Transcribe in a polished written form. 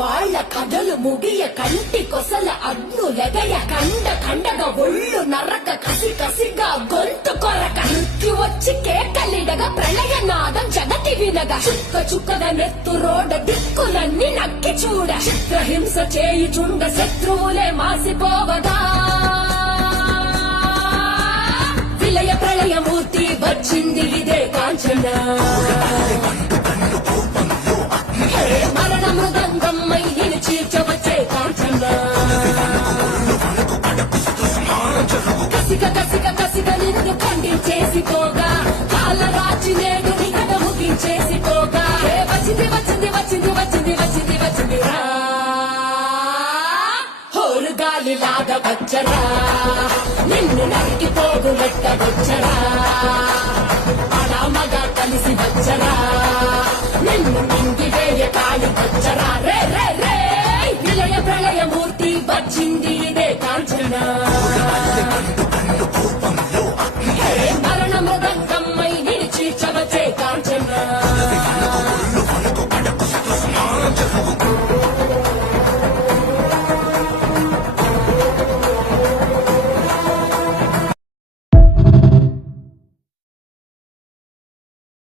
వాళ్ళ కథలు ముగియ కంటి కొసల అడ్డు లెగయ కండగా ఒళ్ళు నరక కసి కసిగా గొంతు కొరక మృత్యు వచ్చి కేకలిడగా ప్రళయ నాదం జగతి వినగా చుక్కగా నెత్తు రోడ దిక్కులన్నీ నక్కి చూడ చిత్రహింస చేయుచుండ శత్రువులే మాసిపోవగా విలయ ప్రళయమూర్తి వచ్చింది ఇదే కాంచన మరణ మృదంగం మైని చీల్చవచ్చే కాంచన కసిగా నిన్ను ఖండించేసిపోగా కాల రాచి నేడు నిగడ ముగించేసిపోగా వచ్చింది రా హోరు గాలిలాగా వచ్చరా నిన్ను నరికి పోగులెట్ట వచ్చరా మగా కలిసి వచ్చరా నిన్ను మింగి వేయ కాలి వచ్చరా రే విలయ ప్రళయమూర్తి వచ్చింది ఇదే కాంచన